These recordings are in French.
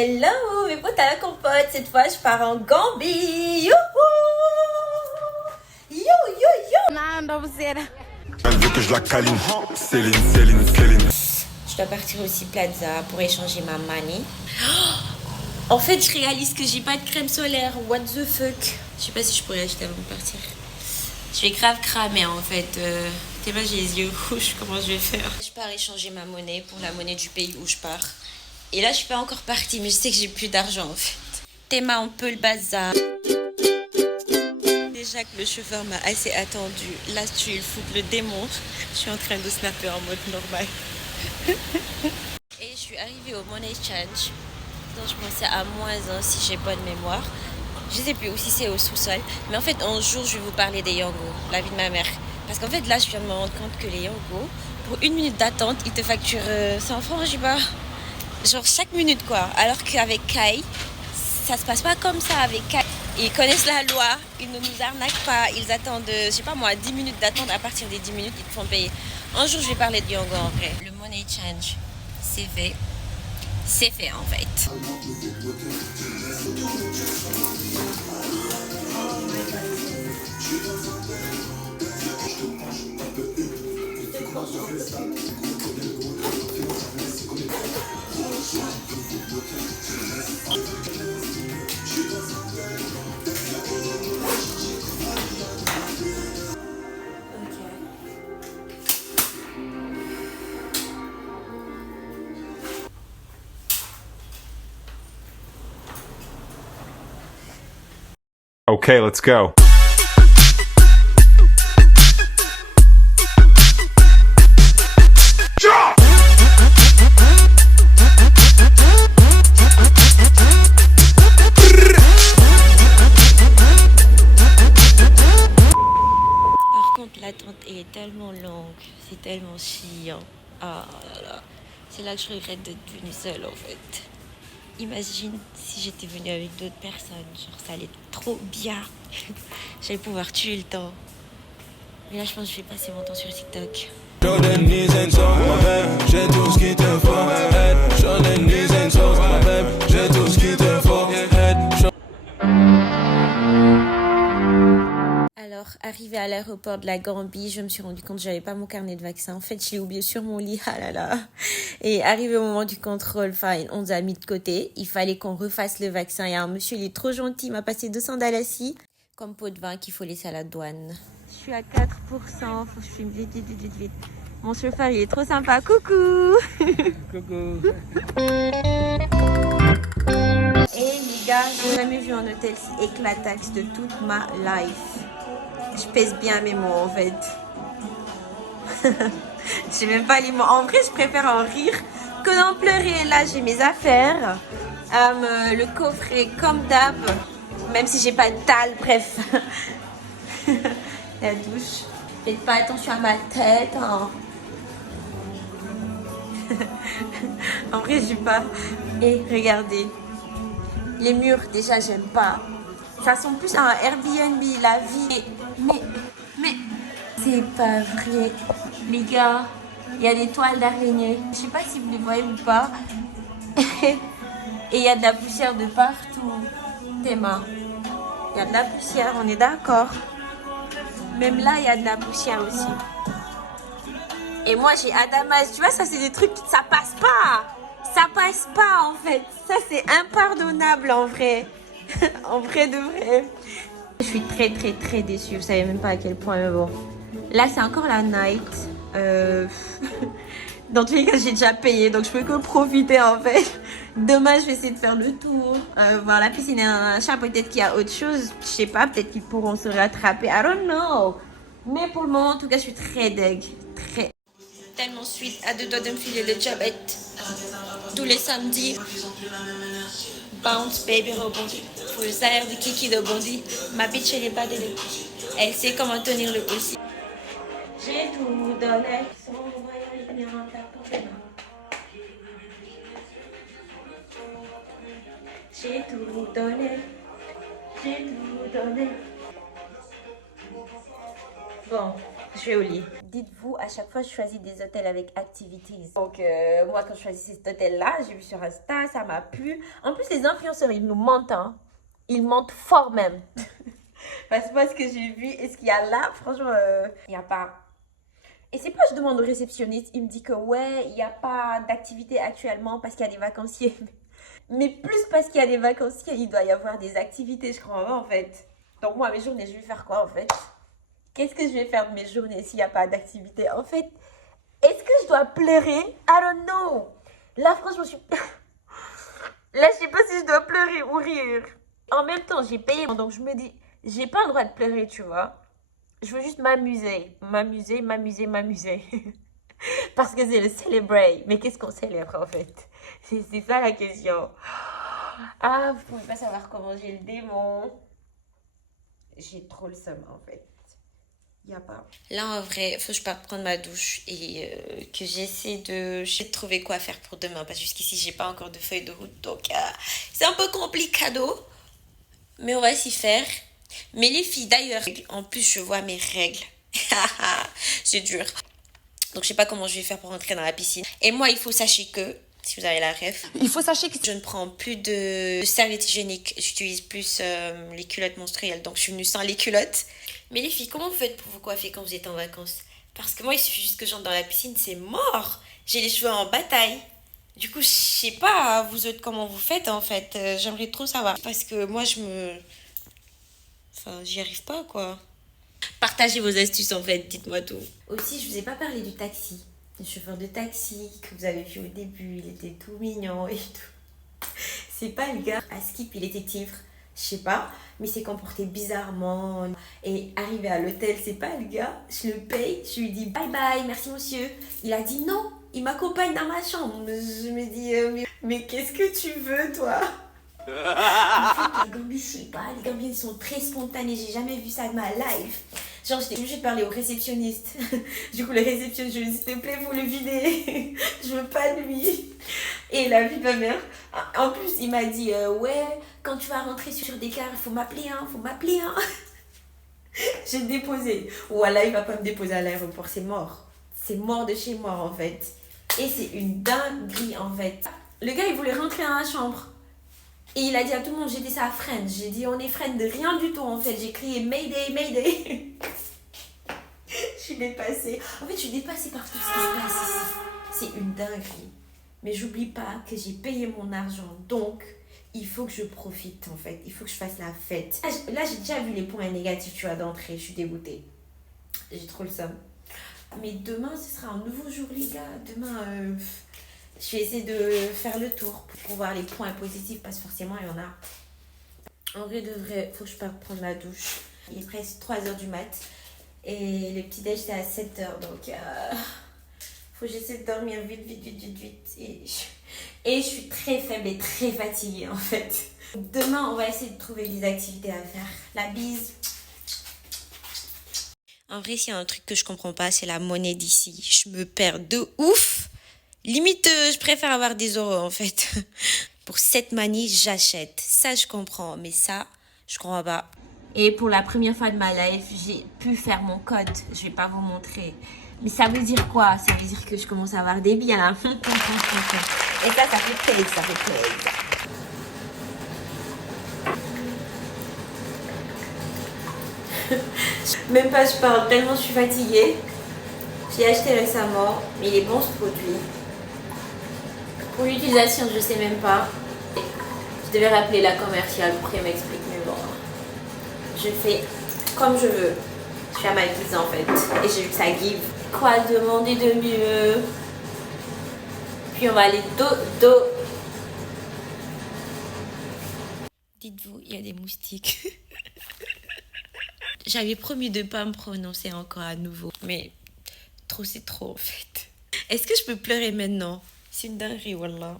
Hello mes potes à la compote, cette fois je pars en Gambie. Youhou! Yo yo yo. Elle veut que je la câline. Céline. Je dois partir aussi Plaza pour échanger ma money. En fait je réalise que j'ai pas de crème solaire. What the fuck? Je sais pas si je pourrais acheter avant de partir. Je vais grave cramer en fait. T'es pas, j'ai les yeux rouges, comment je vais faire? Je pars échanger ma monnaie pour la monnaie du pays où je pars. Et là je suis pas encore partie mais je sais que j'ai plus d'argent en fait. Théma un peu le bazar. Déjà que le chauffeur m'a assez attendu. Là tu le fout le démon. Je suis en train de snapper en mode normal. Et je suis arrivée au Money Change. Donc je pensais à -1 si j'ai bonne mémoire. Je sais plus, ou si c'est au sous-sol. Mais en fait, un jour, je vais vous parler des Yango, la vie de ma mère. Parce qu'en fait, là, je viens de me rendre compte que les Yango, pour 1 minute d'attente, ils te facturent 100 francs, je sais pas. Genre chaque minute, quoi. Alors qu'avec Kai, ça se passe pas comme ça avec Kai. Ils connaissent la loi, ils ne nous arnaquent pas. Ils attendent, je sais pas moi, 10 minutes d'attente. À partir des 10 minutes, ils te font payer. Un jour, je vais parler de Yango en vrai. Le Money Change, c'est fait. C'est fait en fait. Okay, let's go. Par contre, l'attente est tellement longue, c'est tellement chiant. Ah là là, c'est là que je regrette d'être venue seule en fait. Imagine si j'étais venue avec d'autres personnes, genre ça allait être trop bien. J'allais pouvoir tuer le temps. Mais là, je pense que je vais passer mon temps sur TikTok. Alors, arrivée à l'aéroport de la Gambie, je me suis rendu compte que j'avais pas mon carnet de vaccin. En fait, je l'ai oublié sur mon lit, ah là là. Et arrivé au moment du contrôle, enfin, on nous a mis de côté. Il fallait qu'on refasse le vaccin. Et un monsieur, il est trop gentil, il m'a passé 200 dalassis comme pot de vin qu'il faut laisser à la douane. Je suis à 4%, faut que je filme vite. Mon chauffeur, il est trop sympa. Coucou. Coucou. Et les gars, j'ai jamais vu un hôtel si éclataxe de toute ma life. Je pèse bien mes mots en fait. J'ai même pas les mots. En vrai, je préfère en rire que d'en pleurer. Là, j'ai mes affaires. Le coffret comme d'hab. Même si j'ai pas de dalle, bref. La douche. Faites pas attention à ma tête. Hein. En vrai, j'ai pas. Et regardez. Les murs, déjà, j'aime pas. Ça ressemble plus à un Airbnb, la vie. Mais, c'est pas vrai. Les gars, il y a des toiles d'araignée. Je sais pas si vous les voyez ou pas. Et il y a de la poussière de partout. Théma. Il y a de la poussière, on est d'accord. Même là, il y a de la poussière aussi. Et moi, j'ai Adamas. Tu vois, ça, c'est des trucs, ça passe pas. Ça passe pas, en fait. Ça, c'est impardonnable, en vrai. En vrai de vrai. Je suis très déçue. Vous savez même pas à quel point, mais bon. Là, c'est encore la night. Dans tous les cas, j'ai déjà payé, donc je peux que profiter, en fait. Demain, je vais essayer de faire le tour. Voir la piscine et un chat. Peut-être qu'il y a autre chose. Je sais pas, peut-être qu'ils pourront se rattraper. I don't know. Mais pour le moment, en tout cas, je suis très deg. Très. Tellement suite à 2 doigts de me filer le diabète. Tous les samedis. Bounce baby rebondit. Faut le salaire de Kiki de Bondy. Ma bitch elle est pas délai. Elle sait comment tenir le aussi. J'ai tout donné. Son voyage vient en tapant. J'ai tout donné. J'ai tout donné. Bon, Je vais au lit. Dites-vous, à chaque fois, je choisis des hôtels avec activities. Donc, moi, quand je choisis cet hôtel-là, j'ai vu sur Insta, ça m'a plu. En plus, les influenceurs, ils nous mentent, hein. Ils mentent fort même. Parce que moi, ce que j'ai vu et ce qu'il y a là, franchement, il n'y a pas. Et c'est pas, je demande au réceptionniste, il me dit que ouais, il n'y a pas d'activité actuellement parce qu'il y a des vacanciers. Mais plus parce qu'il y a des vacanciers, il doit y avoir des activités, je crois, en fait. Donc, moi, mes journées, je vais faire quoi, en fait? Qu'est-ce que je vais faire de mes journées s'il n'y a pas d'activité? En fait, est-ce que je dois pleurer? I don't know. Là, franchement, je suis... Là, je sais pas si je dois pleurer ou rire. En même temps, j'ai payé, donc je me dis, j'ai pas le droit de pleurer, tu vois. Je veux juste m'amuser. M'amuser, m'amuser, m'amuser. Parce que c'est le celebrate. Mais qu'est-ce qu'on célèbre, en fait? C'est ça la question. Ah, vous pouvez pas savoir comment j'ai le démon. J'ai trop le seum, en fait. Y a pas. Là, en vrai, faut que je parte prendre ma douche et que j'essaie de trouver quoi faire pour demain. Parce que jusqu'ici, j'ai pas encore de feuille de route. Donc, c'est un peu complicado. Mais on va s'y faire. Mais les filles, d'ailleurs, en plus, je vois mes règles. C'est dur. Donc, je sais pas comment je vais faire pour rentrer dans la piscine. Et moi, il faut sachez que, si vous avez la ref, Il faut sachez que je ne prends plus de serviettes hygiéniques. J'utilise plus les culottes menstruelles. Donc, je suis venue sans les culottes. Mais les filles, comment vous faites pour vous coiffer quand vous êtes en vacances? Parce que moi, il suffit juste que j'entre dans la piscine, c'est mort. J'ai les cheveux en bataille. Du coup, je sais pas, vous autres, comment vous faites, en fait. J'aimerais trop savoir. Parce que moi, Enfin, j'y arrive pas, quoi. Partagez vos astuces, en fait. Dites-moi tout. Aussi, je vous ai pas parlé du taxi. Le chauffeur de taxi que vous avez vu au début, il était tout mignon et tout. C'est pas le gars à Skip, il était tigre. Je sais pas, mais il s'est comporté bizarrement. Et arrivé à l'hôtel, c'est pas le gars. Je le paye, je lui dis bye bye, merci monsieur. Il a dit non, il m'accompagne dans ma chambre. Je me dis, mais qu'est-ce que tu veux, toi? En fait, les Gambiens, je sais pas, les Gambiens, ils sont très spontanés. J'ai jamais vu ça de ma life. Genre, j'étais obligée de parler au réceptionniste. Du coup, le réceptionniste, je lui ai dit, s'il te plaît, vous le videz. Je veux pas de lui. Et il a vu ma mère. En plus, il m'a dit, ouais, quand tu vas rentrer sur des cars, il faut m'appeler, hein, faut m'appeler, hein. J'ai déposé. Voilà, il va pas me déposer à l'aéroport, c'est mort. C'est mort de chez mort, en fait. Et c'est une dinguerie, en fait. Le gars, il voulait rentrer dans la chambre. Et il a dit à tout le monde, j'ai dit ça à friend. J'ai dit, on est friend de rien du tout, en fait. J'ai crié, Mayday, Mayday. Je suis dépassée. En fait, je suis dépassée par tout ce qui se passe ici. C'est une dinguerie. Mais j'oublie pas que j'ai payé mon argent. Donc, il faut que je profite, en fait. Il faut que je fasse la fête. Là, j'ai déjà vu les points négatifs, tu vois, d'entrée. Je suis dégoûtée. J'ai trop le seum. Mais demain, ce sera un nouveau jour, les gars. Demain, je vais essayer de faire le tour pour voir les points positifs. Parce que forcément, il y en a. En vrai, de vrai, faut que je parte prendre ma douche. Il est presque 3h du mat. Et le petit déj, c'est à 7h. Donc, faut que j'essaie de dormir vite. Et je suis très faible et très fatiguée, en fait. Demain, on va essayer de trouver des activités à faire. La bise. En vrai, s'il y a un truc que je comprends pas, c'est la monnaie d'ici. Je me perds de ouf. Limite, je préfère avoir des euros, en fait. Pour cette manie, j'achète. Ça, je comprends. Mais ça, je comprends pas. Et pour la première fois de ma life, j'ai pu faire mon code. Je vais pas vous montrer. Mais ça veut dire quoi? Ça veut dire que je commence à avoir des biens. Et ça fait plaisir, ça fait plaisir. Même pas, je parle tellement je suis fatiguée. J'ai acheté récemment, mais il est bon ce produit. Pour l'utilisation, je sais même pas. Je devais rappeler la commerciale pour qu'elle m'explique, mais bon. Je fais comme je veux. Je suis à ma guise en fait. Et j'ai vu que ça give. Quoi demander de mieux? Puis on va aller dos. Dites-vous, il y a des moustiques. J'avais promis de pas me prononcer encore à nouveau. Mais trop, c'est trop en fait. Est-ce que je peux pleurer maintenant? C'est une dinguerie, wallah.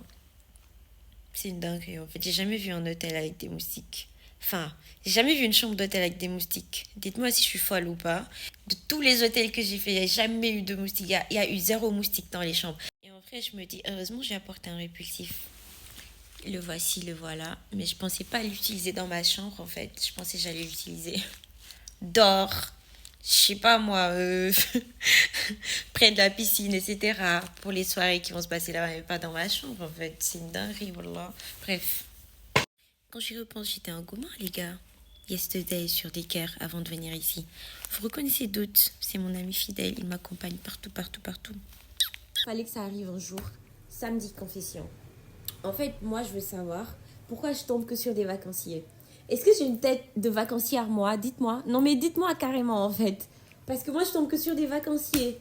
C'est une dinguerie en fait. J'ai jamais vu un hôtel avec des moustiques. Enfin, j'ai jamais vu une chambre d'hôtel avec des moustiques. Dites-moi si je suis folle ou pas. De tous les hôtels que j'ai fait, il n'y a jamais eu de moustiques. Il y a eu 0 moustique dans les chambres. Et en vrai, je me dis, heureusement, j'ai apporté un répulsif. Le voici, le voilà. Mais je pensais pas l'utiliser dans ma chambre, en fait. Je pensais que j'allais l'utiliser dehors. je sais pas moi, près de la piscine, etc. Pour les soirées qui vont se passer là-bas, mais pas dans ma chambre en fait. C'est une dinguerie, wallah. Bref. Quand j'y repense, j'étais un gourmand, les gars. Yesterday sur des cœurs avant de venir ici. Vous reconnaissez Doute, c'est mon ami fidèle, il m'accompagne partout, partout, partout. Fallait que ça arrive un jour. Samedi confession. En fait, moi je veux savoir pourquoi je tombe que sur des vacanciers. Est-ce que j'ai une tête de vacancier moi? Dites-moi. Non mais dites-moi carrément en fait. Parce que moi je tombe que sur des vacanciers.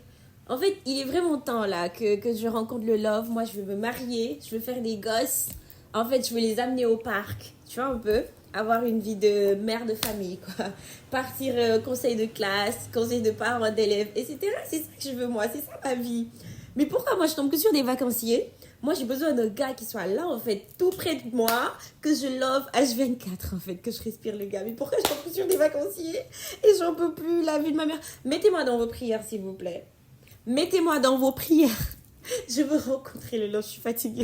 En fait, il est vraiment temps là que je rencontre le love. Moi je veux me marier, je veux faire des gosses. En fait, je veux les amener au parc. Tu vois un peu? Avoir une vie de mère de famille, quoi. Partir conseil de classe, conseil de parents d'élèves, etc. C'est ça que je veux, moi. C'est ça ma vie. Mais pourquoi moi, je tombe que sur des vacanciers? Moi, j'ai besoin d'un gars qui soit là, en fait, tout près de moi, que je love H24, en fait, que je respire le gars. Mais pourquoi je tombe que sur des vacanciers? Et j'en peux plus, la vie de ma mère. Mettez-moi dans vos prières, s'il vous plaît. Mettez-moi dans vos prières. Je veux rencontrer le love. Je suis fatiguée,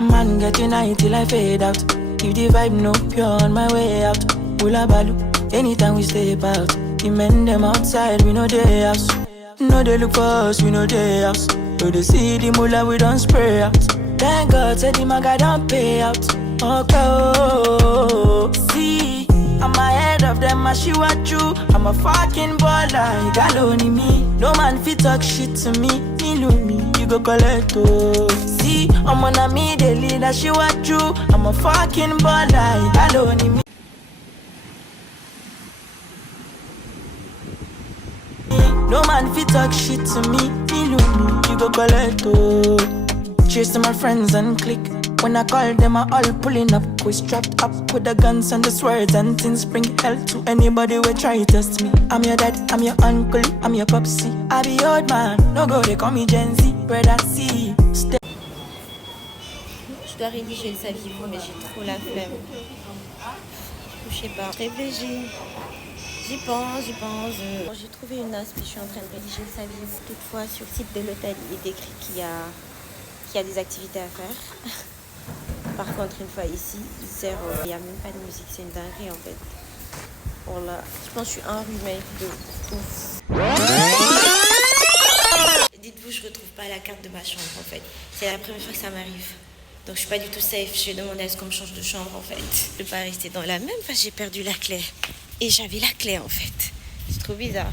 Man, get united till I fade out. If the vibe no pure on my way out. Hula balu, anytime we step out. The men them outside, we know they house. No they look for us, we know they house. So they see the mullah, we don't spray out. Thank God, said the maga don't pay out. Okay, oh. See, I'm ahead of them, I she what you. I'm a fucking baller, you got only me. No man fit talk shit to me, me, you go collect oh. See, I'm on a me, the leader, she what you. I'm a fucking baller, you got only me. No man fit talk shit to me, you go collect oh. Cheers to my friends and click. When I call them, I all pulling up. We strapped up with the guns and the swords and things. Bring hell to anybody who try to test me. I'm your dad, I'm your uncle, I'm your popsy. I be old man, no go, they call me Gen Z. Brother C. Je dois rédiger le savivre, mais j'ai trop la flemme. Je sais pas, réfléchis. J'y pense. Bon, j'ai trouvé une os, puis je suis en train de rédiger le savivre. Toutefois, sur le site de l'hôtel, il est écrit qu'il y a des activités à faire. Par contre, une fois ici, il n'y a même pas de musique, c'est une dinguerie en fait. Voilà, je pense que je suis enrhumée de ouf. Dites-vous, je retrouve pas la carte de ma chambre en fait. C'est la première fois que ça m'arrive. Donc je suis pas du tout safe. Je vais demander à ce qu'on me change de chambre en fait. Je peux pas rester dans la même parce que j'ai perdu la clé. Et j'avais la clé en fait. C'est trop bizarre.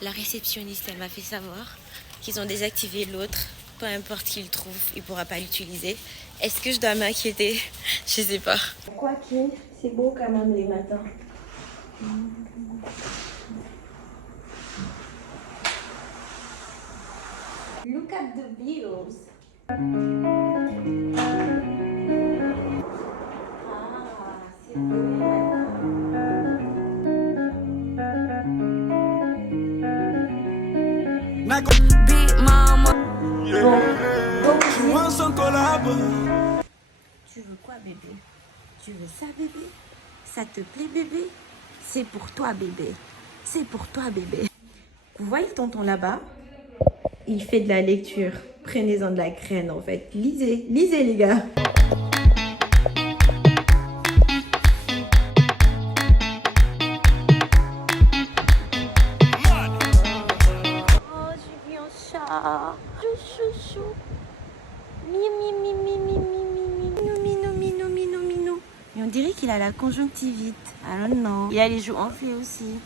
La réceptionniste, elle m'a fait savoir qu'ils ont désactivé l'autre. Peu importe qui le trouve, il ne pourra pas l'utiliser. Est-ce que je dois m'inquiéter? Je sais pas. Quoique, c'est beau quand même les matins. Look at the views. Ah, c'est beau. Beat mama. Tu veux quoi bébé? Tu veux ça bébé? Ça te plaît bébé? C'est pour toi bébé. C'est pour toi bébé. Vous voyez le tonton là-bas? Il fait de la lecture. Prenez-en de la graine en fait. Lisez les gars. Oh, j'ai vu un chat. Chou. Minou. Mais on dirait qu'il a la conjonctivite. I don't know. Il a les joues enflées aussi.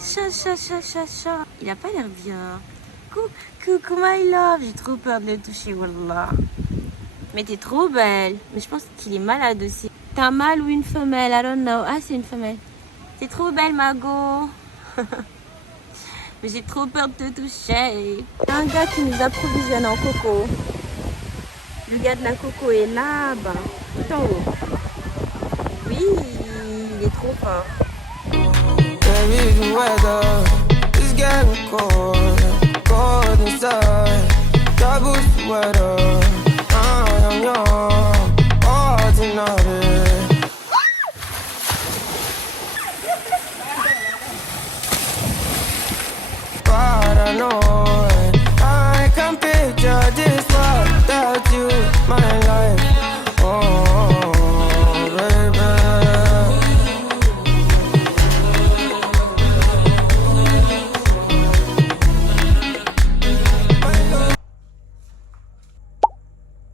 Chat. Il a pas l'air bien. Coucou my love. J'ai trop peur de le toucher, wallah. Mais t'es trop belle. Mais je pense qu'il est malade aussi. T'es un mâle ou une femelle? I don't know. Ah, c'est une femelle. T'es trop belle, Mago. Mais j'ai trop peur de te toucher. Il y a un gars qui nous approvisionne en coco. Le gars de la coco est là-bas. Tout en haut. Oui, il est trop fort. Cold inside. weather. I am young, ordinary. Paranoid, I can picture this world without you, my life. Oh, baby.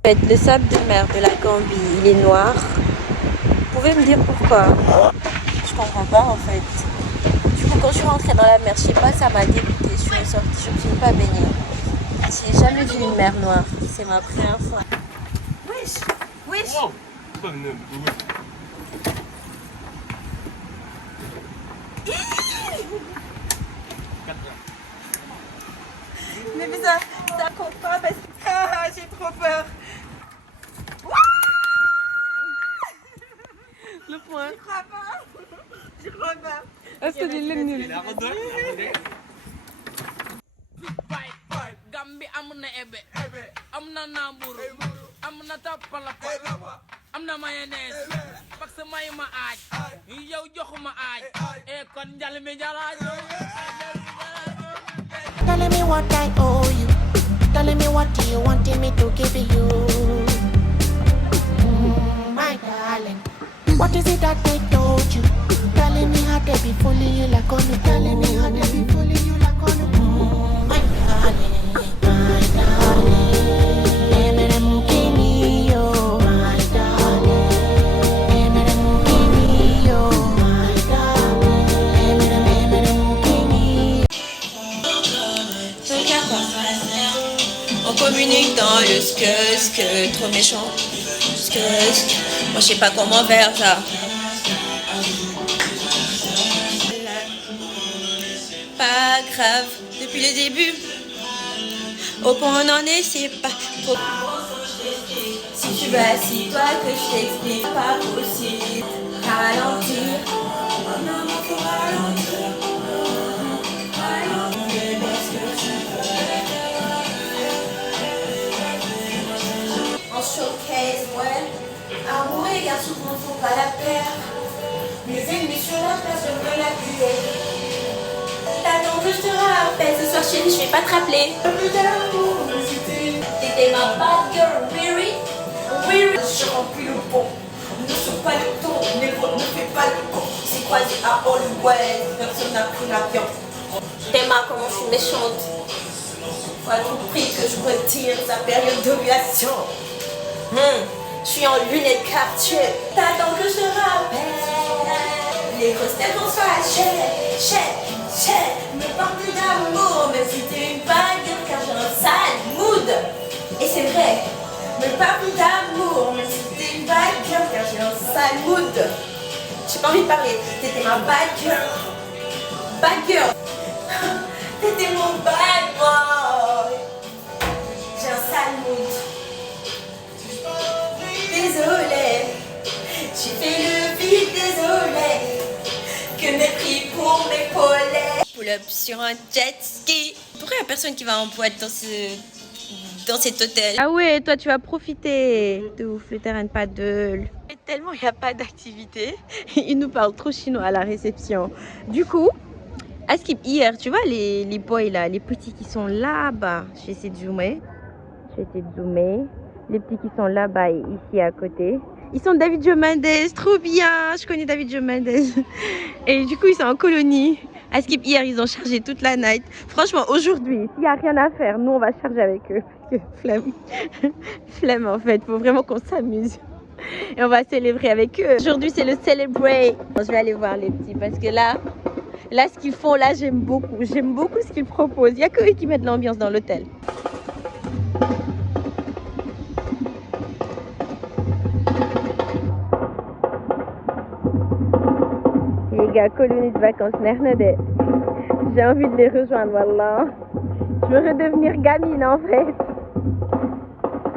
En fait, le sable de mer de la Gambie, il est noir. Vous pouvez me dire pourquoi? Je comprends pas en fait. Du coup, quand je suis rentrée dans la mer, je sais pas, ça m'a dégoûtée. Je suis ressortie, je ne me suis pas baignée. J'ai jamais vu une mer noire. C'est ma première fois. Wesh, wesh. Wow. Mais ça compte pas parce que j'ai trop peur. Le point. Je crois pas. Je crois pas. Est-ce que j'ai le nul? Gambi amna ebe amna namburu amna tapalapa amna mayonnaise parce que may ma aaj yow joxuma aaj e kon njal mi jalaajo. Telling me what I owe you. Telling me what you wanted me to give you. My darling. What is it that they told you? Telling me how they be fooling you like on you. Telling me how they be fooling you like on you. My darling. My darling. Emere mukini yo. My darling. Emere mukini yo. My darling. Emere mukini. Regarde quoi. On communique dans le skusk, trop méchant. Skusk. Moi je sais pas comment faire ça. Pas grave, depuis le début. Au point on en est, c'est pas trop. Si tu veux, assis-toi que je t'explique. Pas possible. Ralentir. Non, non, faut ralentir. En showcase, ouais. Amoureux, les gars, souvent font pas la paire. Mes ennemis sur la place, je veux la tuer. T'attends que je te rappelle. Ce soir, chérie, je vais pas te rappeler. T'étais ma bad girl, Riri. Riri. Je remplis le pont. Ne saute pas le ton. Ne fais pas le con. C'est croisé à Hollywood. Personne n'a pris l'avion. T'es ma comment je suis méchante. Faut à tout prix que je retire sa période d'ovulation. Je suis en lunettes quartier. T'attends que je te rappelle. Les grosses têtes vont se fâcher. Me parle plus d'amour, même si t'es une bague, car j'ai un sale mood. Et c'est vrai. Me parle plus d'amour, même si t'es une bad girl, car j'ai un sale mood. J'ai pas envie de parler. T'étais ma bad girl. Bad girl. T'étais mon bad boy. J'ai un sale mood. Désolée, j'ai fait le vide, désolée. Que mépris pour m'épauler. Pull-up sur un jet ski. Pourquoi il n'y a personne qui va en boîte dans cet hôtel? Ah ouais, toi tu vas profiter de ouf, le terrain de paddle. Et tellement il n'y a pas d'activité. Ils nous parlent trop chinois à la réception. Du coup, à Skip hier, tu vois les boys là, les petits qui sont là-bas. Je vais essayer de zoomer. Les petits qui sont là-bas et ici à côté. Ils sont David Joe Mendes, trop bien. Je connais David Joe Mendes. Et du coup, ils sont en colonie. À Skip hier, ils ont chargé toute la night. Franchement, aujourd'hui, s'il n'y a rien à faire, nous, on va charger avec eux. Flemme. Flemme, en fait. Il faut vraiment qu'on s'amuse. Et on va célébrer avec eux. Aujourd'hui, c'est le celebrate. Je vais aller voir les petits parce que là, ce qu'ils font, là, j'aime beaucoup. J'aime beaucoup ce qu'ils proposent. Il n'y a que eux qui mettent l'ambiance dans l'hôtel. Les gars, colonie de vacances Nernede. J'ai envie de les rejoindre, wallah. Je veux redevenir gamine en fait.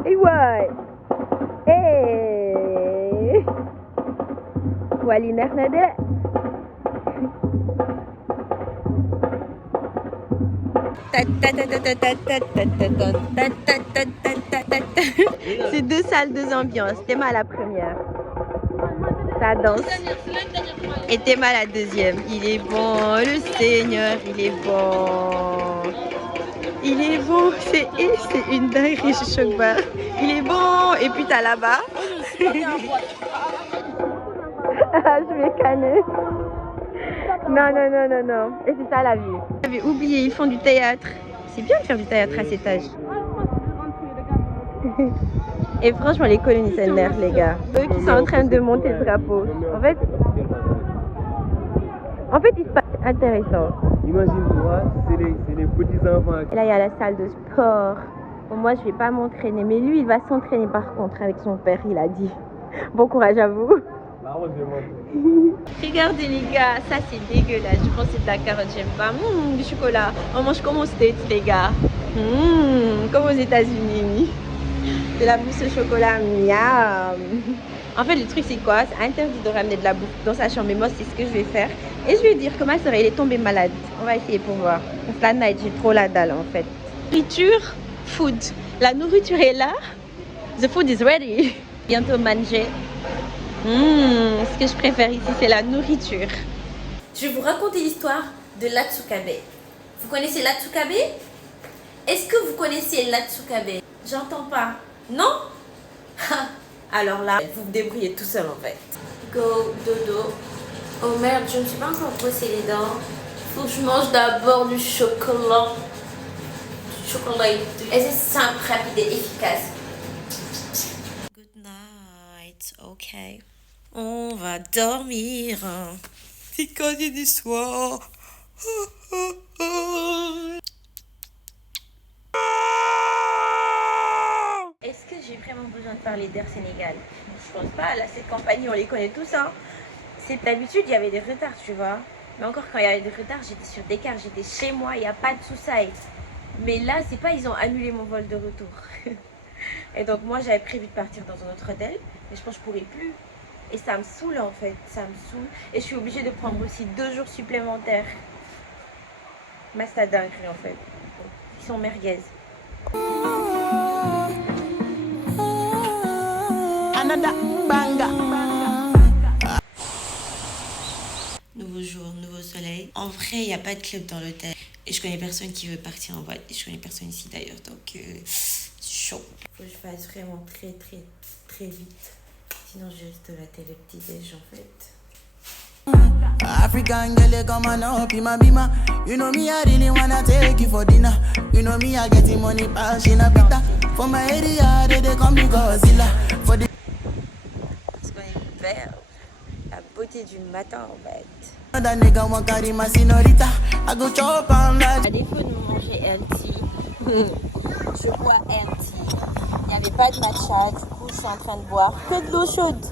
Et ouais. Hey. Wali Nernede. C'est 2 salles, 2 ambiances. Théma à la première. Ça danse. Et Théma à la deuxième. Il est bon, le Seigneur, il est bon. Il est bon. C'est une dinguerie, je choque pas. Il est bon. Et puis t'as là-bas. Je vais canner. Non. Et c'est ça la vie. J'avais oublié, ils font du théâtre. C'est bien de faire du théâtre à cet âge. Et franchement, les colonies, c'est nerf, les gars. Eux qui sont en train de monter le drapeau. En fait, il se passe intéressant. Imagine-toi, c'est les petits-enfants. Et là, il y a la salle de sport. Bon, moi, je vais pas m'entraîner. Mais lui, il va s'entraîner par contre avec son père, il a dit. Bon courage à vous. Regardez les gars, ça c'est dégueulasse. Je pense que c'est de la carotte, j'aime pas. Du chocolat. On mange comme aux States, les gars. Comme aux États-Unis. De la mousse au chocolat, miam. En fait, le truc c'est quoi? C'est interdit de ramener de la bouffe dans sa chambre. Mais moi, c'est ce que je vais faire. Et je vais dire que ma soeur, elle est tombée malade. On va essayer pour voir. La night, j'ai trop la dalle en fait. Nourriture, food. La nourriture est là. The food is ready. Bientôt manger. Ce que je préfère ici, c'est la nourriture. Je vais vous raconter l'histoire de l'Atsukabe. Vous connaissez l'Atsukabe? Est-ce que vous connaissez l'Atsukabe? J'entends pas. Non? Alors là, vous vous débrouillez tout seul en fait. Go, dodo. Oh merde, je ne me suis pas encore brossé les dents. Faut que je mange d'abord du chocolat. Du chocolat. Et c'est simple, rapide et efficace. Good night, ok. On va dormir. C'est quand il est du soir. Est-ce que j'ai vraiment besoin de parler d'Air Sénégal? Je pense pas. Là, cette compagnie, on les connaît tous. Hein. D'habitude, il y avait des retards, tu vois. Mais encore, quand il y avait des retards, j'étais sur Dakar, j'étais chez moi, il n'y a pas de sous-sail. Mais là, c'est pas, ils ont annulé mon vol de retour. Et donc, moi, j'avais prévu de partir dans un autre hôtel. Mais je pense que je pourrais plus. Et ça me saoule en fait, ça me saoule. Et je suis obligée de prendre aussi 2 jours supplémentaires. Mais c'est dingue en fait. Ils sont merguez. Nouveau jour, nouveau soleil. En vrai, il n'y a pas de club dans l'hôtel. Et je connais personne qui veut partir en boîte. Et je connais personne ici d'ailleurs. Donc, chaud. Faut que je fasse vraiment très vite. Sinon, je reste la télé petit-déj en fait. African girl, come on up in my bima. You know me, I really wanna take you for dinner. You know me, I getting money, pass in a pita. For my area, they call me Godzilla. For the Parce qu'on est vert. La beauté du matin en fait. that nigga want carry my senorita. I go chop on that. À défaut de manger healthy, je bois healthy. Il n'y avait pas de matcha, du coup je suis en train de boire que de l'eau chaude.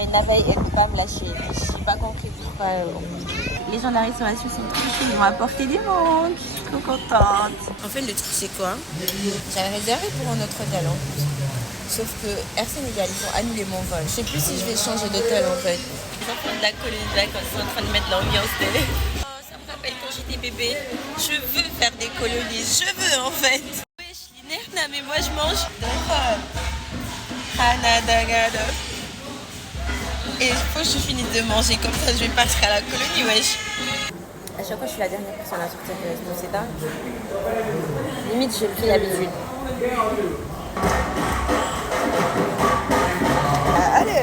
Et Navaï, elle ne peut pas me lâcher. Je n'ai pas compris pourquoi. Les gens de la restauration sont trop chauds, ils m'ont apporté des mangues. Je suis trop contente. En fait, le truc c'est quoi? J'avais réservé pour un autre hôtel en plus. Sauf que Air Sénégal, ils ont annulé mon vol. Je sais plus si je vais changer d'hôtel en fait. Les enfants de la colonie de vacances sont en train de mettre l'ambiance télé. Oh, ça me rappelle quand j'étais bébé. Je veux faire des colonies, je veux en fait. Wesh, l'inerna, mais moi je mange. Hanadagada. Et il faut que je finisse de manger, comme ça je vais partir à la colonie, wesh. À chaque fois je suis la dernière personne à sortir du resto, c'est dingue. Limite j'ai pris l'habitude. Allez.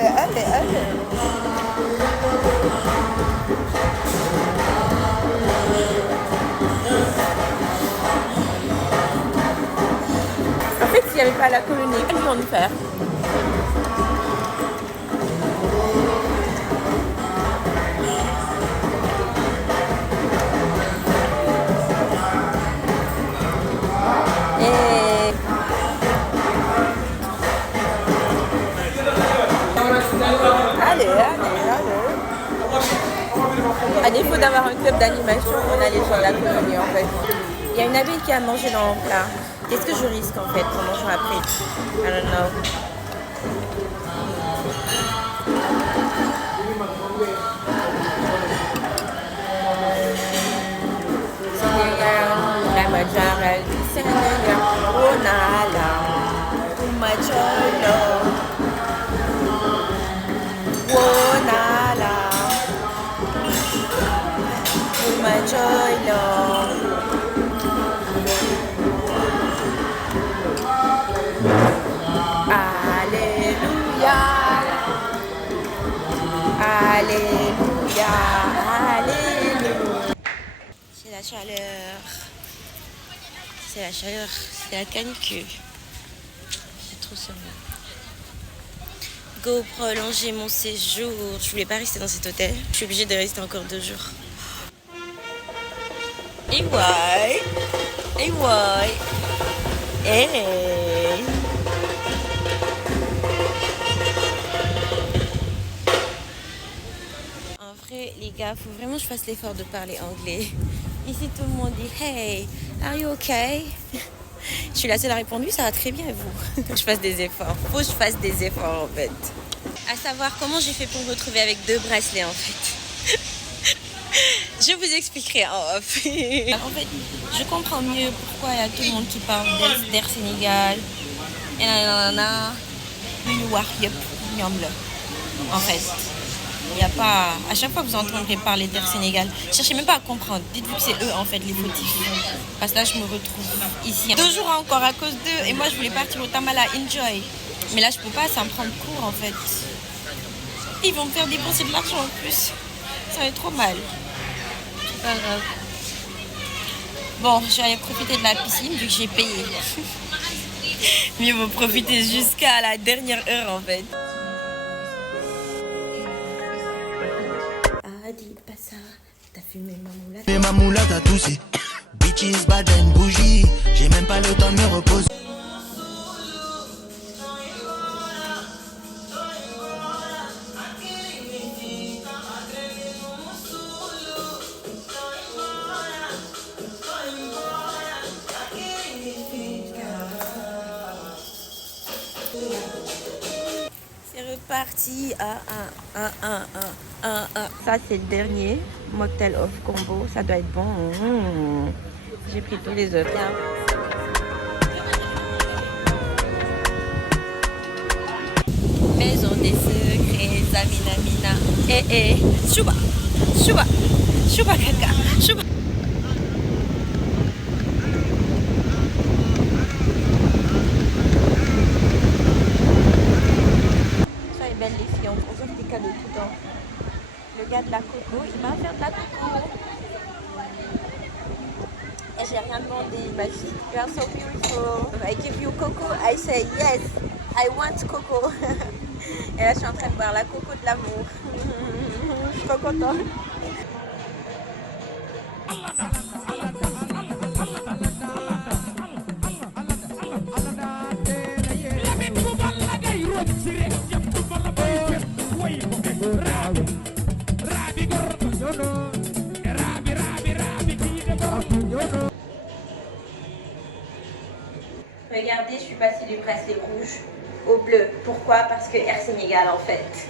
En fait, s'il n'y avait pas la colonie, qu'est-ce qu'on va faire? À défaut d'avoir un club d'animation, on a les gens de la colonie en fait. Il y a une abeille qui a mangé dans mon plat. Qu'est-ce que je risque en fait en mangeant après? I don't know. Majaral du Sénégal, Onala, Umacholo, Onala, Umacholo. Alléluia, Alléluia, Alléluia. C'est la chaleur. C'est la chaleur, c'est la canicule. J'ai trop sommeil. Go prolonger mon séjour. Je voulais pas rester dans cet hôtel. Je suis obligée de rester encore 2 jours. Et ouais. Et ouais. Hey. En vrai, les gars, faut vraiment que je fasse l'effort de parler anglais. Ici, tout le monde dit « Hey, are you okay ?» Je suis la seule à répondre « Oui, ça va très bien, et vous ?» Je fasse des efforts. Faut que je fasse des efforts, en fait. À savoir comment j'ai fait pour me retrouver avec 2 bracelets, en fait. Je vous expliquerai en off. En fait, je comprends mieux pourquoi il y a tout le monde qui parle d'Air Sénégal. Et nanana, en fait. Il n'y a pas... À chaque fois que vous entendrez parler d'Air Sénégal, cherchez même pas à comprendre. Dites-vous que c'est eux, en fait, les fautifs. Parce que là, je me retrouve ici. 2 jours encore à cause d'eux. Et moi, je voulais partir au Tamala Enjoy. Mais là, je peux pas, ça me prend le cours, en fait. Ils vont me faire dépenser de l'argent, en plus. Ça va être trop mal. C'est pas grave. Bon, je vais aller profiter de la piscine, vu que j'ai payé. Mieux vaut profiter jusqu'à la dernière heure, en fait. T'as fumé ma moulade. Mais ma moulade a toussé. Bitches, bad and bougie. J'ai même pas le temps de me reposer. C'est reparti. Ça, c'est le dernier mocktail off combo. Ça doit être bon. J'ai pris tous les autres. Maison des secrets, Zamina Mina. Chouba, Chouba, Chouba Kaka, Chouba. Soyez belles les filles, on vous offre des cadeaux tout le temps. Le gars de la coco, il va faire de la coco. Et j'ai rien demandé, il m'a dit you are so beautiful. I give you coco, I say yes, I want coco. Et là je suis en train de boire la coco de l'amour. Je suis trop contente. Regardez, je suis passée du bracelet rouge au bleu. Pourquoi? Parce que Air Sénégal en fait.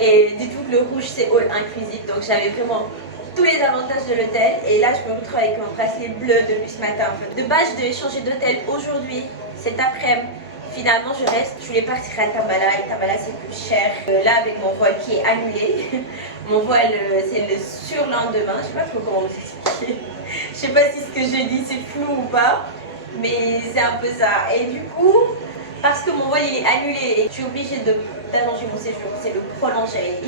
Et dites-vous que le rouge c'est all inclusif, donc j'avais vraiment tous les avantages de l'hôtel. Et là je me retrouve avec mon bracelet bleu depuis ce matin en fait. De base je devais changer d'hôtel aujourd'hui, cet après-midi. Finalement je reste, je voulais partir à Tambala et Tambala c'est plus cher. Là avec mon vol qui est annulé, mon vol c'est le surlendemain, je sais pas trop comment vous expliquer. Je sais pas si ce que je dis c'est flou ou pas. Mais c'est un peu ça. Et du coup, parce que mon vol est annulé et je suis obligée d'allonger mon séjour, c'est le prolonger.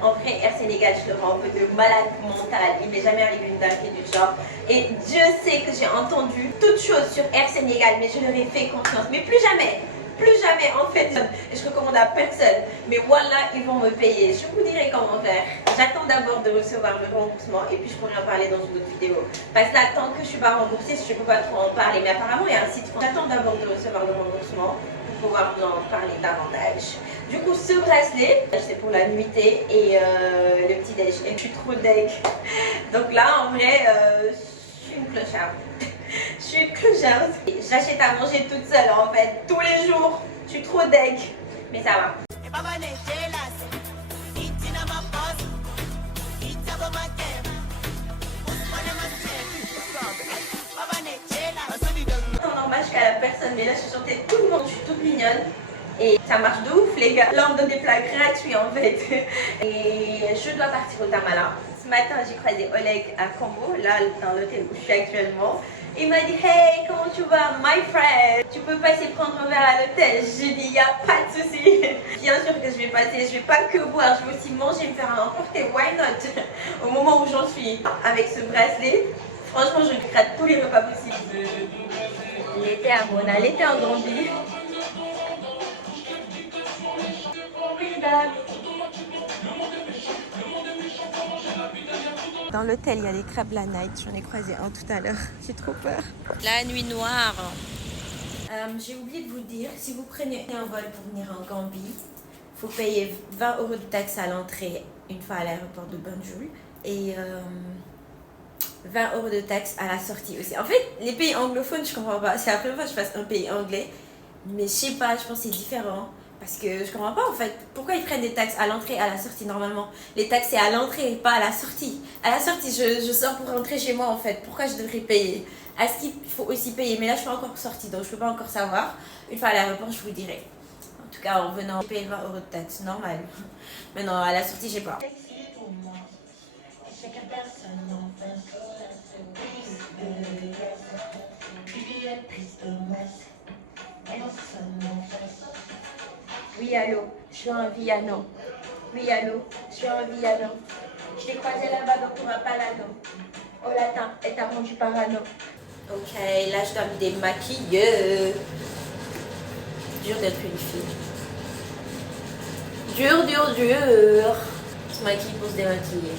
En vrai, Air Sénégal, je le rends un peu de malade mental. Il m'est jamais arrivé une dinguerie du genre. Et Dieu sait que j'ai entendu toutes choses sur Air Sénégal, mais je leur ai fait confiance. Mais plus jamais en fait. Et je recommande à personne. Mais voilà, ils vont me payer. Je vous dirai comment faire. J'attends d'abord de recevoir le remboursement et puis je pourrai en parler dans une autre vidéo. Parce que là, tant que je suis pas remboursée, je peux pas trop en parler. Mais apparemment, il y a un site. J'attends d'abord de recevoir le remboursement pour pouvoir vous en parler davantage. Du coup, ce bracelet, c'est pour la nuitée et le petit déj. Et je suis trop deg. Donc là, en vrai, je suis une clocharde. Je suis une clocharde. J'achète à manger toute seule en fait, tous les jours. Je suis trop deg. Mais ça va. Mais là, je suis sortie tout le monde, je suis toute mignonne. Et ça marche de ouf, les gars. Là, on me donne des plats gratuits, en fait. Et je dois partir au Tamala. Ce matin, j'ai croisé Oleg à Combo, là, dans l'hôtel où je suis actuellement. Il m'a dit, hey, comment tu vas, my friend? Tu peux passer prendre un verre à l'hôtel? J'ai dit, il n'y a pas de souci. Bien sûr que je vais passer, je vais pas que boire, je vais aussi manger, me faire un emporter, why not? Au moment où j'en suis avec ce bracelet, franchement, je gratte tous les repas possibles. L'été à Mona, l'été en Gambie. Dans l'hôtel, il y a les crabes la night. J'en ai croisé un tout à l'heure. J'ai trop peur. La nuit noire. J'ai oublié de vous dire, si vous prenez un vol pour venir en Gambie, il faut payer 20 € de taxes à l'entrée une fois à l'aéroport de Banjul et 20 € de taxes à la sortie aussi. En fait, les pays anglophones, je comprends pas. C'est la première fois que je fasse un pays anglais, mais je sais pas, je pense que c'est différent. Parce que je comprends pas en fait, pourquoi ils prennent des taxes à l'entrée et à la sortie normalement? Les taxes c'est à l'entrée, pas à la sortie. À la sortie, je sors pour rentrer chez moi en fait, pourquoi je devrais payer? À ce qu'il faut aussi payer, mais là je suis pas encore sortie, donc je peux pas encore savoir. Une fois à l'aéroport, je vous dirai. En tout cas, en venant, je paye 20 € de taxes, normal. Mais non, à la sortie, j'ai pas. Oui, allô, je suis en Viano. Oui, allô, je suis en Viano. Je t'ai croisé là-bas dans ton Palano. Oh, latin, et t'as rendu parano. Ok, là, je dois me démaquiller. Dur d'être une fille. Dur, dur, dur. On se maquille pour se démaquiller.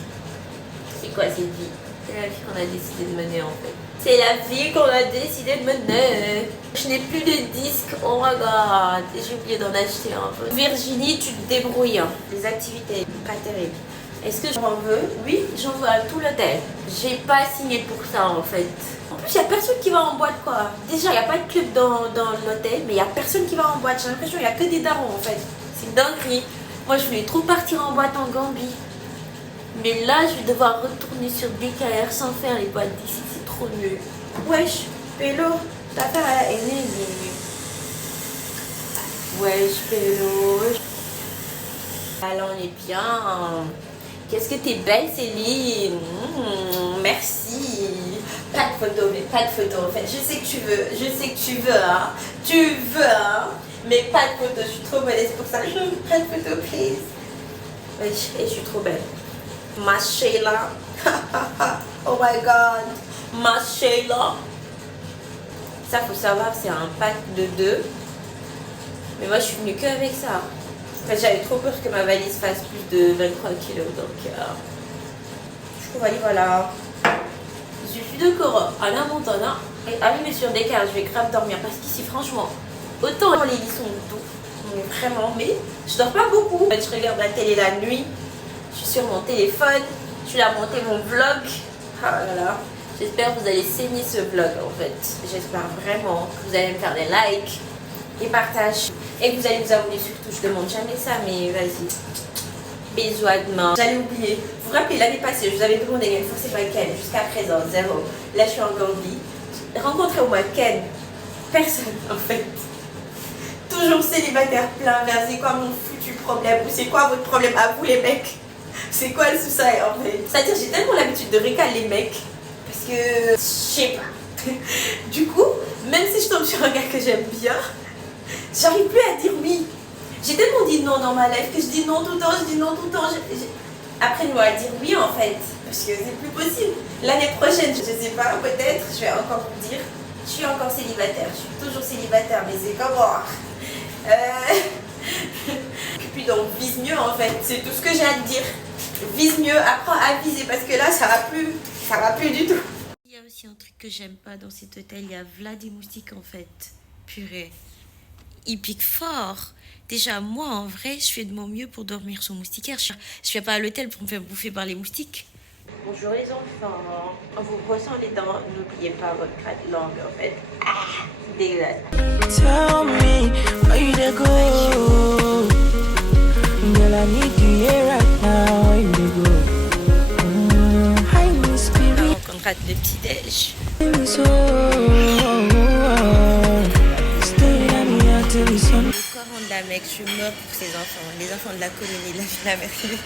C'est quoi cette vie? C'est la vie qu'on a décidé de mener en fait. C'est la vie qu'on a décidé de mener. Je n'ai plus de disques, oh my god. J'ai oublié d'en acheter un peu. Virginie, tu te débrouilles. Hein. Les activités, pas terribles. Est-ce que j'en veux? Oui, j'en veux à tout l'hôtel. J'ai pas signé pour ça en fait. En plus, il n'y a personne qui va en boîte quoi. Déjà, il n'y a pas de club dans l'hôtel, mais il n'y a personne qui va en boîte. J'ai l'impression qu'il n'y a que des darons en fait. C'est dinguerie. Moi, je voulais trop partir en boîte en Gambie. Mais là, je vais devoir retourner sur BKR sans faire les boîtes d'ici. C'est trop nul. Wesh, Pélo, ta affaire à la haine. Wesh, Pélo. Alors, on est bien. Qu'est-ce que t'es belle, Céline. Merci. Pas de photo, mais pas de photo en fait. Je sais que tu veux, hein. Tu veux, hein. Mais pas de photo, je suis trop modeste pour ça. Pas de photo, please. Wesh, et je suis trop belle. Ma Sheila. Oh my god. Ma Sheila. Ça, faut savoir, c'est un pack de 2. Mais moi, je suis venue qu'avec ça. Enfin, j'avais trop peur que ma valise fasse plus de 23 kilos. Donc, du coup, voilà. Je suis de Coro, Anna Montana. Et arrivé sur des cas, je vais grave dormir. Parce qu'ici, franchement, autant les lits sont doux. Mais vraiment, mais je dors pas beaucoup. En fait, je regarde la télé la nuit. Je suis sur mon téléphone, je vais la monter mon vlog. Ah là là, j'espère que vous allez saigner ce vlog en fait. J'espère vraiment que vous allez me faire des likes, des partages et que vous allez vous abonner surtout. Je demande jamais ça, mais vas-y. Bisous à demain. J'allais oublier. Vous vous rappelez, l'année passée, je vous avais demandé une fois c'est pas Ken. Jusqu'à présent, 0. Là, je suis en Gambie. Rencontrez au moins Ken. Personne en fait. Toujours célibataire plein vers c'est quoi mon foutu problème ou c'est quoi votre problème à vous les mecs? C'est quoi le souci en fait? C'est-à-dire j'ai tellement l'habitude de récaler les mecs parce que je sais pas. Du coup, même si je tombe sur un gars que j'aime bien, j'arrive plus à dire oui. J'ai tellement dit non dans ma life que je dis non tout le temps, je dis non tout le temps. Après, à dire oui en fait, parce que c'est plus possible. L'année prochaine, je sais pas, peut-être, je vais encore vous dire, je suis encore célibataire, je suis toujours célibataire, mais c'est comment? Puis donc vise mieux en fait, c'est tout ce que j'ai à te dire. Vise mieux, apprends à viser parce que là ça va plus du tout. Il y a aussi un truc que j'aime pas dans cet hôtel, il y a Vlad des moustiques en fait. Purée, il pique fort. Déjà moi en vrai je fais de mon mieux pour dormir sous moustiquaire. Je viens pas à l'hôtel pour me faire bouffer par les moustiques. Bonjour les enfants, en vous brossant les dents, n'oubliez pas votre langue en fait. Ah, c'est dégueulasse. Tell me where you dey go. Girl, I need you here right now. Where you dey go? High me spirit. On rate le petit déj. So the sun. Le Coranda, mec, je suis mort pour ces enfants. Les enfants de la colonie de la Ville Amérique.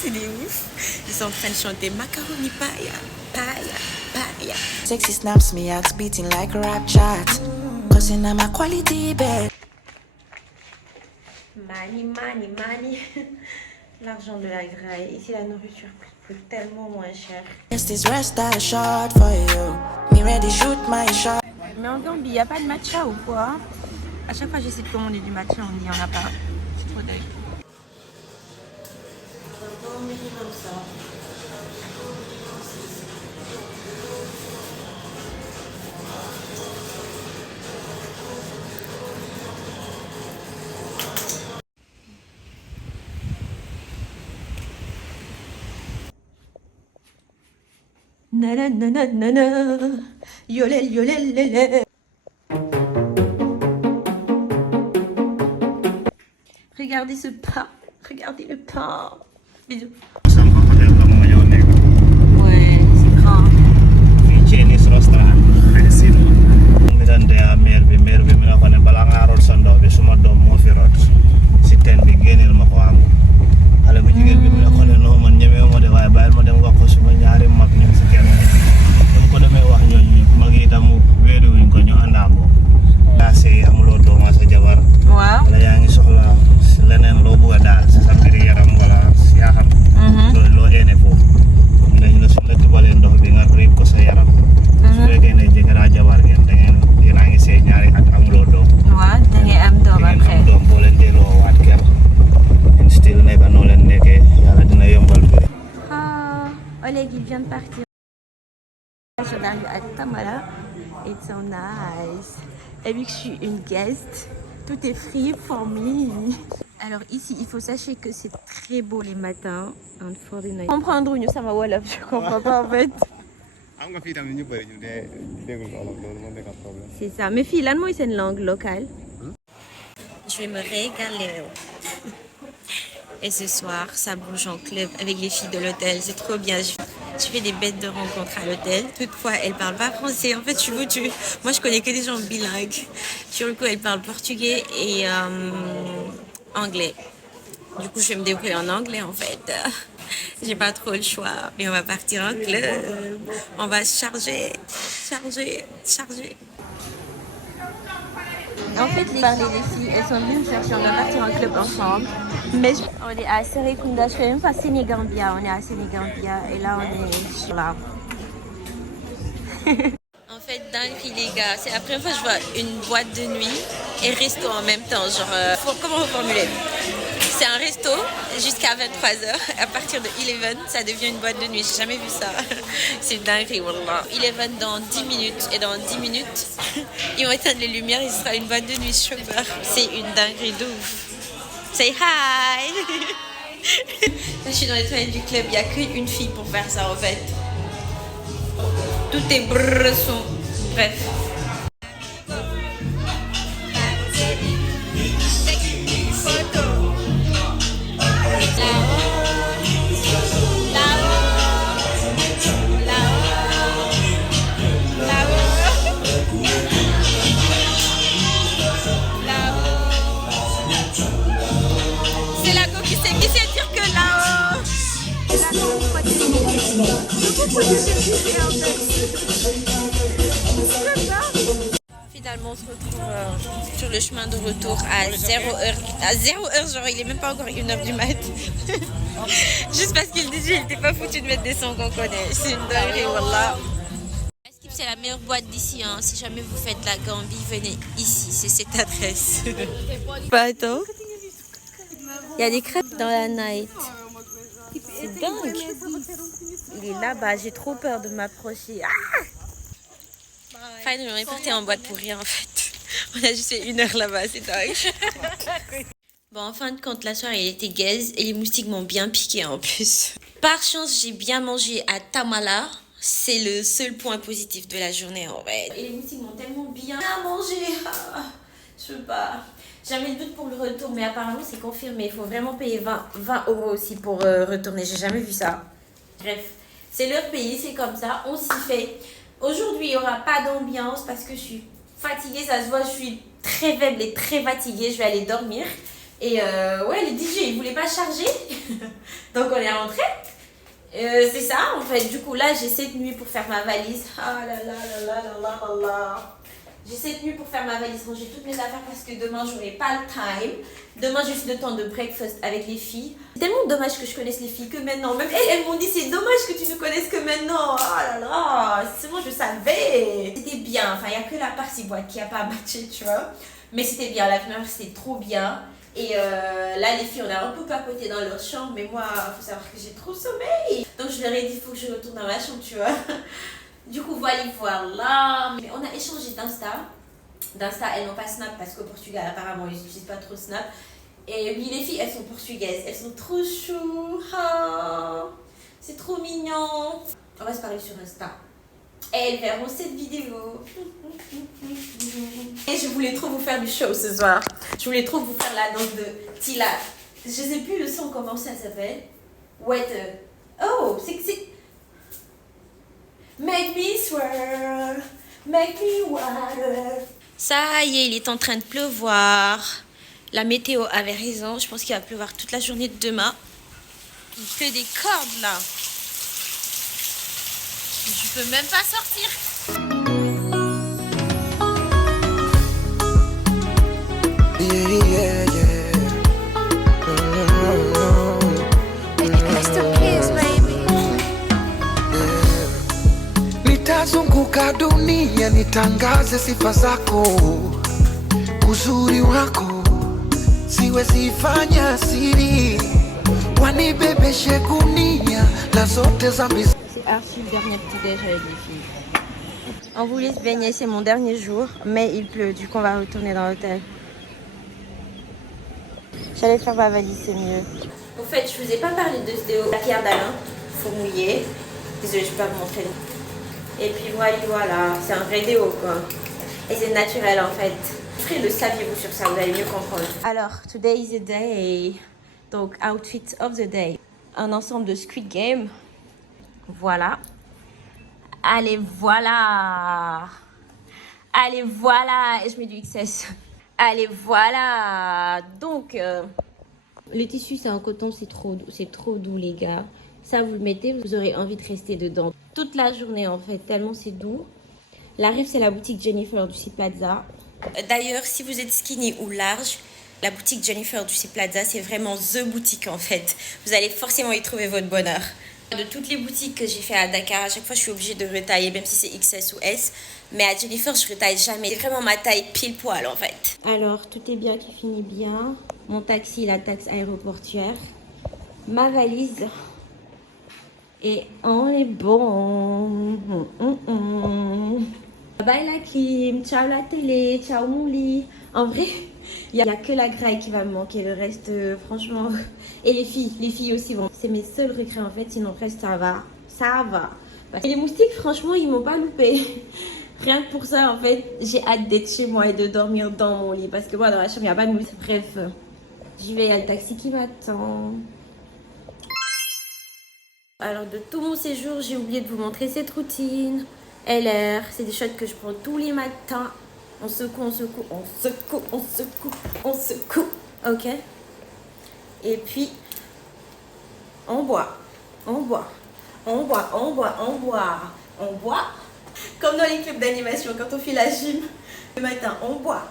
C'est des ouf. Ils sont en train de chanter macaroni paella, paella, paella. Sexy snaps me heart's beating like a rap chart. Cause in my quality bed. Money, money, money. L'argent de la graille. Ici, la nourriture coûte tellement moins cher. Yes, this rest I shot for you. Me ready shoot my shot. Mais en Gambie, il n'y a pas de matcha ou quoi? À chaque fois j'essaie de commander du matcha, on dit il n'y en a pas. C'est trop dingue. Nanana, yolel, yolel, lele. Regardez ce pain, regardez le pain. Bisous. Sampai hotel kamu ngejone Ouais, c'est grand. di Chinese restaurant ay sino mi tan de maire bi mi la ko ne bala nga rot sa ndox bi suma doom moo fi rot si teen bi génneel ma ko am xale bu jigéen bi mi la ko ne non man ñemee ma de waaye bàyyil ma dem wax ko suma ñaari mag ñu si kenn dama ko demee wax ñooñu mag yi tam wéeru wuñ ko ñu àndaangoo daa sëy amuloo dooma sa jabar Waaw. wala yaa ngi soxla leneen loo bëgg a daal si sa mbiri yaram wala yaa xam loo eene foofu dañ la suñ la tubalee ndox bi nga riib ko sa yaram su fekkee ne jëkkër ak jabar ngeen da ngeen yéen a ngi sëy ñaari at amuloo doom Ouais, da ngay am doom ngeen après. am doom boo leen delloo waat kër ngeen still nekk noo leen nekkee yàlla dina yombal mbiri Ah, Oleg, il vient de partir. Je arrive à Tamala. It's so nice. Et vu que je suis une guest, tout est free for me. Alors ici, il faut sachez que c'est très beau les matins. Comprendre nous, ça m'a wolof, je comprends pas en fait. am nga fii tamit ñu bëri ñu dee déggul olof loolu moo nekk problème. C'est ça. Mais fille, là, moi, c'est une langue locale. Je vais me régaler. Et ce soir, ça bouge en club avec les filles de l'hôtel. C'est trop bien. Je fais des bêtes de rencontres à l'hôtel. Toutefois, elles parlent pas français. En fait, je suis foutue. Moi, je connais que des gens bilingues. Sur le coup, elles parlent portugais et anglais. Du coup, je vais me débrouiller en anglais, en fait. J'ai pas trop le choix. Mais on va partir en club. On va charger. En fait, les filles, elles sont venues me chercher. On va partir en club ensemble. Mais on est à Serekunda. Je fais même pas Sénégambia. On est à Sénégambia. Et là, on est là. En fait, dingue les gars. C'est la première fois que je vois une boîte de nuit et resto en même temps. Genre, comment reformuler? C'est un resto jusqu'à 23h. À partir de 11, ça devient une boîte de nuit. J'ai jamais vu ça. C'est dingue, wallah. 11 dans 10 minutes. Et dans 10 minutes, ils vont éteindre les lumières. Il sera une boîte de nuit chauffeur. C'est une dinguerie de ouf. Say hi. Là, je suis dans les toilettes du club. Il n'y a qu'une fille pour faire ça, en fait. Tout est bresson. Bref. C'est la go qui sait dire que là-haut. Finalement, on se retrouve sur le chemin de retour à 0h. À 0h, genre, il est même pas encore 1h du mat. Juste parce qu'il DJ, il était pas foutu de mettre des sons qu'on connaît. C'est une dinguerie, wallah. Skip, c'est la meilleure boîte d'ici. Hein. Si jamais vous faites la Gambie, venez ici. C'est cette adresse. Pas attends. Il y a des crêpes dans la night. C'est dingue. Il est là-bas. J'ai trop peur de m'approcher. Ah! Finally, on est parti en boîte pour rien en fait. On a juste fait 1 heure là-bas, c'est dingue. Bon, en fin de compte, la soirée elle était gaze et les moustiques m'ont bien piqué en plus. Par chance, j'ai bien mangé à Tamala. C'est le seul point positif de la journée en vrai. Et les moustiques m'ont tellement bien mangé. Ah, je sais pas. J'avais le doute pour le retour, mais apparemment c'est confirmé. Il faut vraiment payer 20 € aussi pour retourner. J'ai jamais vu ça. Bref, c'est leur pays, c'est comme ça. On s'y fait. Aujourd'hui, il n'y aura pas d'ambiance parce que je suis fatiguée, ça se voit, je suis très faible et très fatiguée. Je vais aller dormir. Et ouais, les DJ, ils voulaient pas charger. Donc on est rentré. C'est ça, en fait. Du coup, là, j'ai cette nuit pour faire ma valise. Ah là là là là là là là là. J'ai cette nuit pour faire ma valise, ranger toutes mes affaires parce que demain, j'aurai pas le time. Demain, j'ai juste le temps de breakfast avec les filles. C'est tellement dommage que je connaisse les filles que maintenant. Même elles m'ont dit, c'est dommage que tu ne connaisses que maintenant. Oh là là, c'est bon, je savais. C'était bien. Enfin, il n'y a que la partie boîte qui n'a pas matché, tu vois. Mais c'était bien. La première, c'était trop bien. Et là, les filles, on a un peu papoté dans leur chambre. Mais moi, il faut savoir que j'ai trop sommeil. Donc, je leur ai dit, il faut que je retourne dans ma chambre, tu vois. Du coup, voilà. Mais on a échangé d'Insta. D'Insta, elles n'ont pas Snap parce qu'au Portugal, apparemment, ils n'utilisent pas trop Snap. Et oui, les filles, elles sont portugaises. Elles sont trop chou. Ah, c'est trop mignon. On va se parler sur Insta. Et elles verront cette vidéo. Et je voulais trop vous faire du show ce soir. Je voulais trop vous faire la danse de Tila. Je sais plus le son, comment ça s'appelle. Wet. Oh, c'est... Make me swirl, make me water. Ça y est, il est en train de pleuvoir. La météo avait raison. Je pense qu'il va pleuvoir toute la journée de demain. Il fait des cordes là. Je peux même pas sortir. Yeah, yeah, yeah. Nitazunguka dunia nitangaze sifa zako, uzuri wako siwezi fanya siri, wanibebeshe gunia la zote za mizi. C'est archi le dernier petit déj avec les filles. On voulait se baigner, c'est mon dernier jour, mais il pleut, du coup on va retourner dans l'hôtel. J'allais faire ma valise, c'est mieux. En fait, je vous ai pas parlé de ce déo, la pierre d'Alain, faut mouiller. Désolée, je peux pas vous montrer. Et puis voilà, c'est un vrai déo quoi. Et c'est naturel en fait. Le saviez-vous sur ça, vous allez mieux comprendre. Alors, today is the day. Donc, outfit of the day. Un ensemble de Squid Game. Voilà. Allez, voilà. Allez, voilà. Et je mets du XS. Allez, voilà. Donc, le tissu, c'est en coton, c'est trop doux, les gars. Ça, vous le mettez, vous aurez envie de rester dedans toute la journée, en fait, tellement c'est doux. La rive, c'est la boutique Jennifer du Sea Plaza. D'ailleurs, si vous êtes skinny ou large, la boutique Jennifer du Sea Plaza, c'est vraiment THE boutique, en fait. Vous allez forcément y trouver votre bonheur. De toutes les boutiques que j'ai fait à Dakar, à chaque fois, je suis obligée de retailler, même si c'est XS ou S. Mais à Jennifer, je retaille jamais. C'est vraiment ma taille pile poil, en fait. Alors, tout est bien qui finit bien. Mon taxi, la taxe aéroportuaire. Ma valise. Et on est bon. Bye la clim, ciao la télé, ciao mon lit. En vrai, il n'y a que la graille qui va me manquer. Le reste, franchement... Et les filles aussi vont. C'est mes seuls regrets en fait, sinon le reste ça va. Ça va. Et les moustiques, franchement, ils m'ont pas loupé. Rien que pour ça, en fait, j'ai hâte d'être chez moi et de dormir dans mon lit. Parce que moi, dans la chambre, il n'y a pas de moustiques. Bref, j'y vais, il y a le taxi qui m'attend. Alors, de tout mon séjour, j'ai oublié de vous montrer cette routine. LR, c'est des shots que je prends tous les matins. On secoue, on secoue, on secoue, on secoue, on secoue. Ok. Et puis, on boit, on boit, on boit, on boit, on boit, on boit. Comme dans les clubs d'animation, quand on fait la gym, le matin, on boit,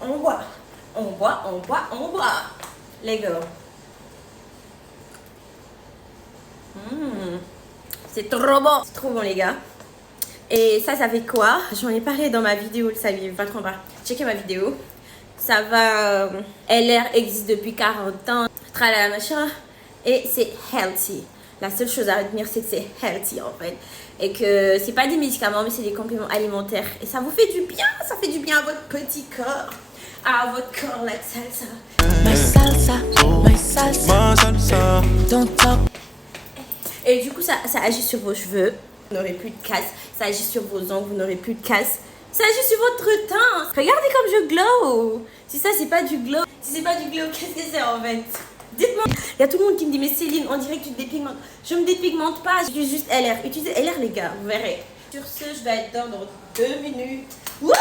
on boit, on boit, on boit, on boit. Les gars. C'est trop bon. C'est trop bon, les gars. Et ça fait quoi? J'en ai parlé dans ma vidéo, le saviez pas trop pas. Checkez ma vidéo. Ça va. LR existe depuis 40 ans. Tralala machin. Et c'est healthy. La seule chose à retenir, c'est que c'est healthy en fait. Et que c'est pas des médicaments, mais c'est des compléments alimentaires. Et ça vous fait du bien. Ça fait du bien à votre petit corps. À votre corps, la salsa. My salsa, my salsa, My salsa. don't talk. Et du coup, ça agit sur vos cheveux. Vous n'aurez plus de casse. Ça agit sur vos ongles. Vous n'aurez plus de casse. Ça agit sur votre teint. Regardez comme je glow. Si ça, c'est pas du glow. Si c'est pas du glow, qu'est-ce que c'est en fait? Dites-moi. Il y a tout le monde qui me dit, mais Céline, on dirait que tu te dépigmentes. Je me dépigmente pas. J'utilise juste LR. Utilisez LR, les gars. Vous verrez. Sur ce, je vais être dans 2 minutes. Wouh!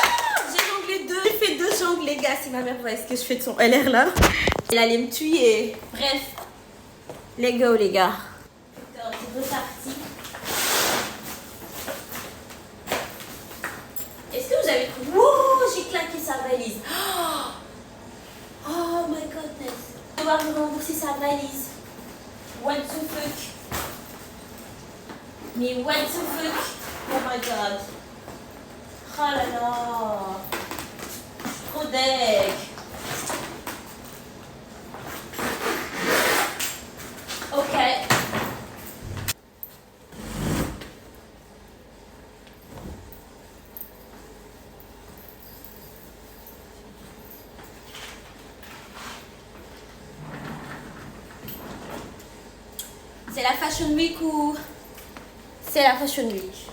J'ai jonglé 2 J'ai fait 2 jongles, les gars. Si ma mère voit ce que je fais de son LR là, elle allait me tuer. Bref, let's go, les gars. Alors, c'est reparti. Est-ce que vous avez trouvé? Wow, j'ai claqué sa valise. Oh my goodness. Je vais devoir me rembourser sa valise. What the fuck? Mais what the fuck? Oh my god. Oh là là. Trop deg. Ok. C'est la Fashion Week ou... C'est la Fashion Week.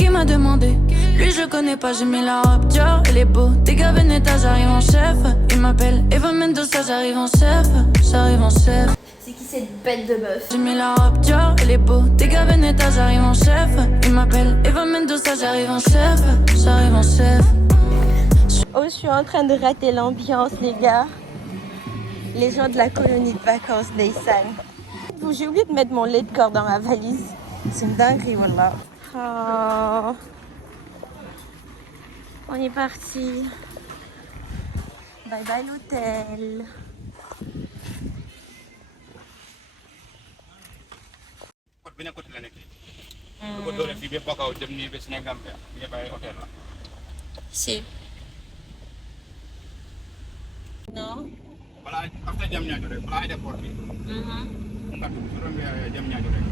Il m'a demandé, lui je connais pas, j'ai mis la robe Dior, elle est beau, t'es gars Veneta, j'arrive en chef. Il m'appelle Eva Mendoza, j'arrive en chef, j'arrive en chef. C'est qui cette bête de meuf? J'ai mis la robe Dior, elle est beau, t'es gars Veneta, j'arrive en chef. Il m'appelle Eva Mendoza, j'arrive en chef, j'arrive en chef. Oh, je suis en train de rater l'ambiance, les gars. Les gens de la colonie de vacances d'Eysan. J'ai oublié de mettre mon lait de corps dans ma valise. C'est une dinguerie, voilà. Oh. On est parti. Bye bye l'hôtel. beneen côté la nekk. lu ko doole fii ba Bakaw dem nii ba Sénégambia bi yëpp ay hôtel la. Si. Non. balaa after Diamniadio rek balaa aéroport bi. nga dugg su rombee Diamniadio rek.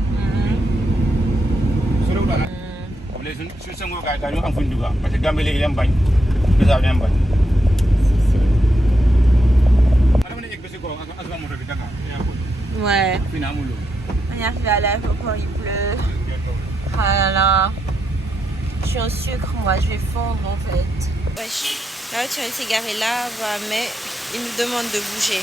su réew daal. léegi suñ sëngoo gaay dañoo am fuñ dugg parce que Gambie léegi dem bañ. déjà dem bañ. ma dama ne yegg ba si kaw ak askan moto bi Dakar. Ouais. fii naa amul loolu. On est arrivé à l'aéroport, il pleut. Oh là là. Je suis en sucre, moi, je vais fondre en fait. Wesh. La voiture elle s'est garée là, voilà, mais il nous demande de bouger.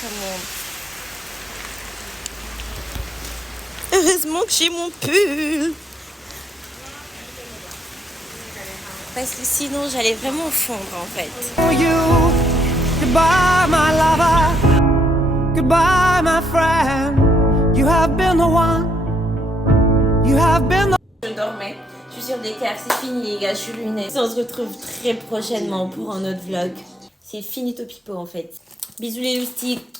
Comment? Heureusement que j'ai mon pull. Parce que sinon j'allais vraiment fondre en fait. Goodbye my lover, goodbye my friend. You have been the one, you have been the... Je dormais, je suis sur des câbles, c'est fini les gars, je suis ruinée. On se retrouve très prochainement pour un autre vlog. C'est finito pipo en fait. Bisous les loustiques.